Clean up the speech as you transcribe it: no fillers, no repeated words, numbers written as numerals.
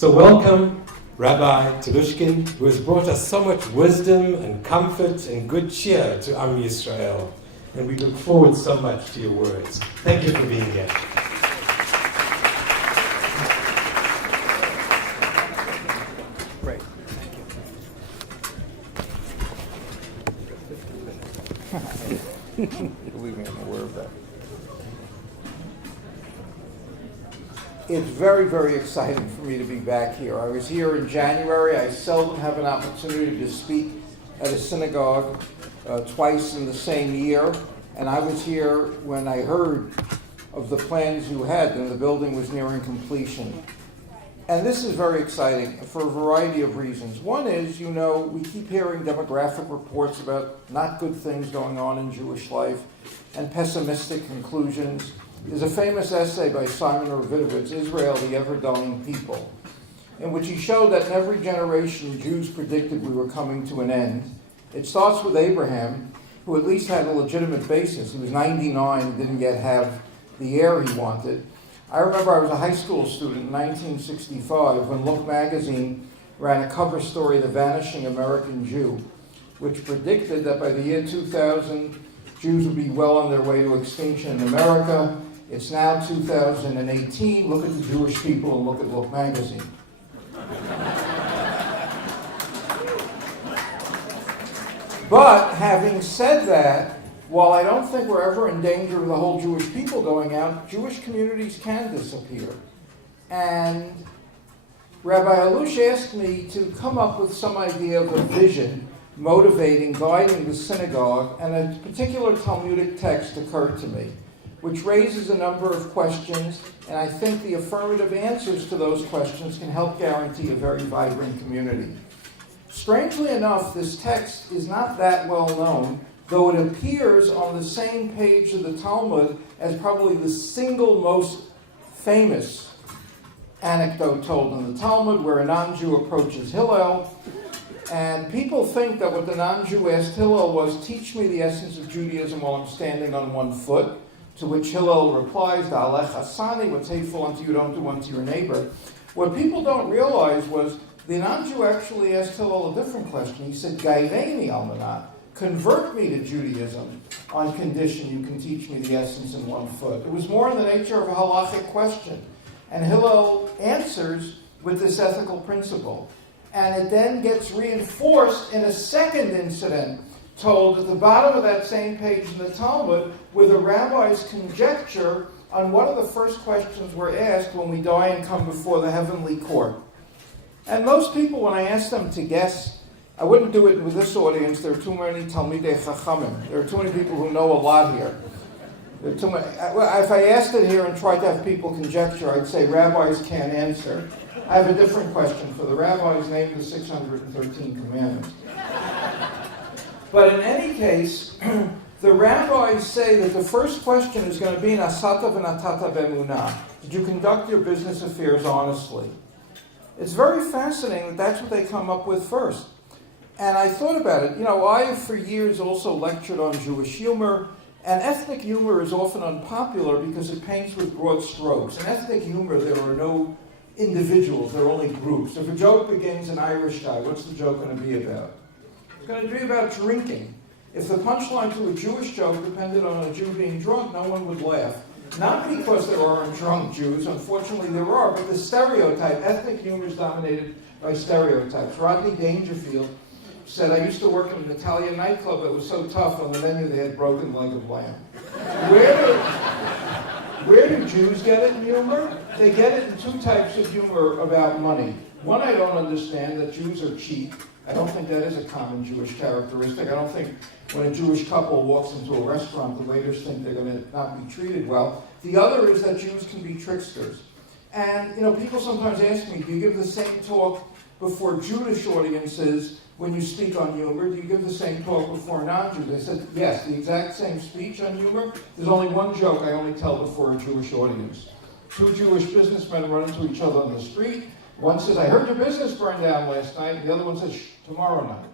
So welcome, Rabbi Telushkin, who has brought us so much wisdom and comfort and good cheer to Am Yisrael. And we look forward so much to your words. Thank you for being here. Great. Thank you. Believe me, I'm aware of that. It's very, very exciting for me to be back here. I was here in January. I seldom have an opportunity to speak at a synagogue twice in the same year. And I was here when I heard of the plans you had, and the building was nearing completion. And this is very exciting for a variety of reasons. One is, we keep hearing demographic reports about not good things going on in Jewish life and pessimistic conclusions. There's a famous essay by Simon Ravitowitz, Israel, the Ever-Dying People, in which he showed that in every generation, Jews predicted we were coming to an end. It starts with Abraham, who at least had a legitimate basis. He was 99 and didn't yet have the heir he wanted. I remember I was a high school student in 1965 when Look magazine ran a cover story, The Vanishing American Jew, which predicted that by the year 2000, Jews would be well on their way to extinction in America. It's now 2018. Look at the Jewish people and look at Look magazine. But having said that, while I don't think we're ever in danger of the whole Jewish people going out, Jewish communities can disappear. And Rabbi Alush asked me to come up with some idea of a vision, motivating, guiding the synagogue, and a particular Talmudic text occurred to me, which raises a number of questions, and I think the affirmative answers to those questions can help guarantee a very vibrant community. Strangely enough, this text is not that well known, though it appears on the same page of the Talmud as probably the single most famous anecdote told in the Talmud, where a non-Jew approaches Hillel, and people think that what the non-Jew asked Hillel was, teach me the essence of Judaism while I'm standing on one foot, to which Hillel replies, Da'alech asani, what's hateful unto you, don't do unto your neighbor. What people don't realize was the non-Jew actually asked Hillel a different question. He said, Gaireni almanat, convert me to Judaism on condition you can teach me the essence in one foot. It was more in the nature of a halachic question. And Hillel answers with this ethical principle. And it then gets reinforced in a second incident told at the bottom of that same page in the Talmud with a rabbi's conjecture on what are the first questions we're asked when we die and come before the heavenly court. And most people, when I ask them to guess, I wouldn't do it with this audience. There are too many Talmidei Chachamim. There are too many people who know a lot here. There are too many. If I asked it here and tried to have people conjecture, I'd say rabbis can't answer. I have a different question for the rabbis. Name the 613 commandments. But in any case, the rabbis say that the first question is going to be Nasata v'natata b'emunah. Did you conduct your business affairs honestly? It's very fascinating that that's what they come up with first. And I thought about it. I for years also lectured on Jewish humor, and ethnic humor is often unpopular because it paints with broad strokes. In ethnic humor, there are no individuals, there are only groups. If a joke begins an Irish guy, what's the joke going to be about? It's going to be about drinking. If the punchline to a Jewish joke depended on a Jew being drunk, no one would laugh. Not because there aren't drunk Jews, unfortunately there are, but the stereotype, ethnic humor is dominated by stereotypes. Rodney Dangerfield said, I used to work in an Italian nightclub that was so tough, on the menu they had broken leg of lamb. Where do Jews get it in humor? They get it in two types of humor about money. One, I don't understand, that Jews are cheap. I don't think that is a common Jewish characteristic. I don't think when a Jewish couple walks into a restaurant, the waiters think they're going to not be treated well. The other is that Jews can be tricksters. And, people sometimes ask me, do you give the same talk before Jewish audiences when you speak on humor? Do you give the same talk before non-Jews? I said, yes, the exact same speech on humor. There's only one joke I only tell before a Jewish audience. Two Jewish businessmen run into each other on the street. One says, I heard your business burned down last night. And the other one says, tomorrow night.